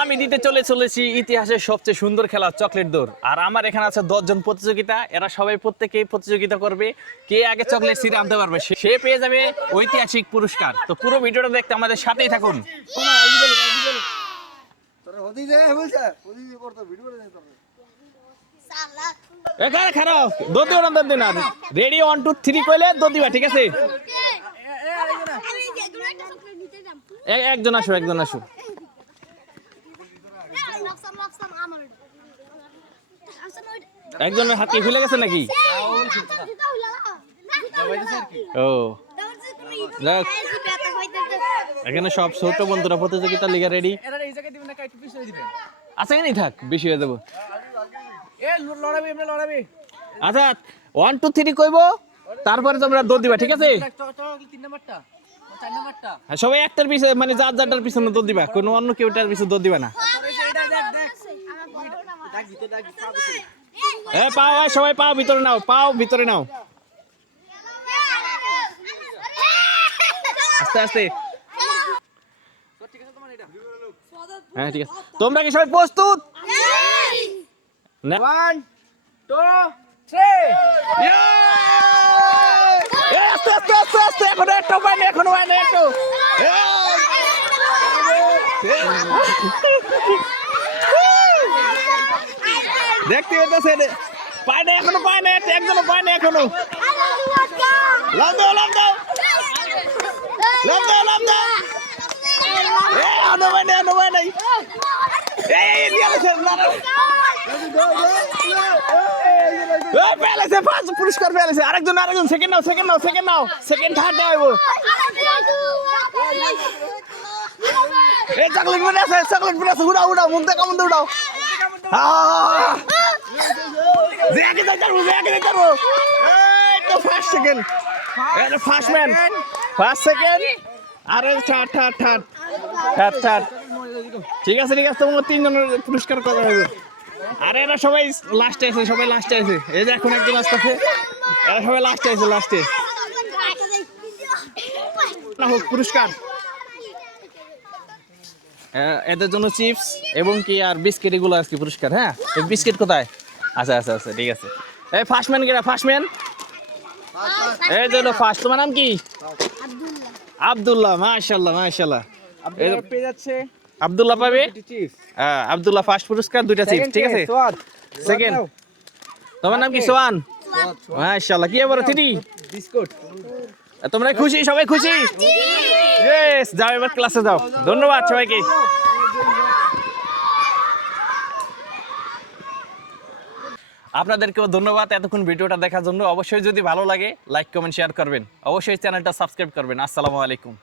আমি দিতে চলেছি ইতিহাসের সবচেয়ে সুন্দর খেলা চকলেট দৌড়। আর আমার এখানে আছে 10 জন প্রতিযোগিতা। এরা সবাই প্রত্যেকেই প্রতিযোগিতা করবে, কে আগে চকলেট ছিঁড়ে আনতে পারবে সে পেয়ে যাবে ঐতিহাসিক পুরস্কার। তো পুরো ভিডিওটা দেখতে আমাদের সাথেই থাকুন। এখানে খারাপ দৌড় দিও না, দৌড় দিও না। রেডি 1 2 3 কইলে দৌড় দিবা, ঠিক আছে? একজন আসো, একজন আসো। একজনের হাত কি খুলে গেছে নাকি? ও এখানে সব ছোট বন্ধুরা প্রতিযোগিতার লিগে রেডি। আচ্ছা এখানেই থাক, বেশি হয়ে যাবো। আচ্ছা 1 2 3 কইবো, তারপরে তোমরা দৌড় দিবা, ঠিক আছে? সবাই একটার পিছনে, মানে যার যারটার পিছনে দৌড় দিবা, কোনো অন্য কেউটার পিছনে দৌড় দিবা না। পাও সবাই পাও ভিতরে নাও, পাও ভিতরে নাও, আস্তে আস্তে। হ্যাঁ ঠিক আছে, তোমরা কি সবাই প্রস্তুত? 1 2 3 আস্তে আস্তে আস্তে আস্তে, এখনো একটা পাই না, এখনো পাই না একটু। দেখতে পেতেছেন পায় না, এখনো পায় না, একজনও পায় না এখনো। লাভ দাও, লাভ দাও, লাভ দাও, লাভ দাও। আনো পায় না, আনো পায় নাই। পুরস্কার পেয়েছে আরেকজন, আরেকজন। সেকেন্ড নাও, সেকেন্ড নাও, সেকেন্ড নাও, সেকেন্ড থার্ড দেবো। এই চকলেট পরে আছে, চকলেট পরে আছে। উড়াও উড়াও, মুখ দেখা মধ্যে উড়াও। First second, first man, first second, আরে third third third third third. ঠিক আছে ঠিক আছে, তোমার 3 জনের পুরস্কার করা হবে। আরে এরা সবাই লাস্টে আছে, সবাই লাস্টে আছে। এই যে এখন একজন আসতেছে, এরা সবাই লাস্টে আছে, লাস্টে। না হোক পুরস্কার, এদের জন্য চিপস এবং কি আর বিস্কিট, এগুলো আজকে পুরস্কার। হ্যাঁ এই বিস্কিট কোথায়? আচ্ছা আচ্ছা আচ্ছা ঠিক আছে। এই ফার্স্ট ম্যান কেনা, ফার্স্ট ম্যান এই যে ফার্স্ট। তোমার নাম কি? আব্দুল্লাহ। মাশাআল্লাহ মাশাআল্লাহ, পেয়ে যাচ্ছে আব্দুল্লাহ পাবে। হ্যাঁ আব্দুল্লাহ ফার্স্ট পুরস্কার, 2টা চিপস, ঠিক আছে? সেকেন্ড তোমার নাম কি? সোয়ান। মাশাআল্লাহ, কি এবারে 3 বিস্কুট। তোমরা খুশি? সবাই খুশি? ইয়েস, যাও এবার ক্লাসে যাও। ধন্যবাদ সবাইকে। আপনাদেরকেও ধন্যবাদ এতক্ষণ ভিডিওটা দেখার জন্য। অবশ্যই যদি ভালো লাগে লাইক কমেন্ট শেয়ার করবেন, অবশ্যই চ্যানেলটা সাবস্ক্রাইব করবেন। আসসালামু আলাইকুম।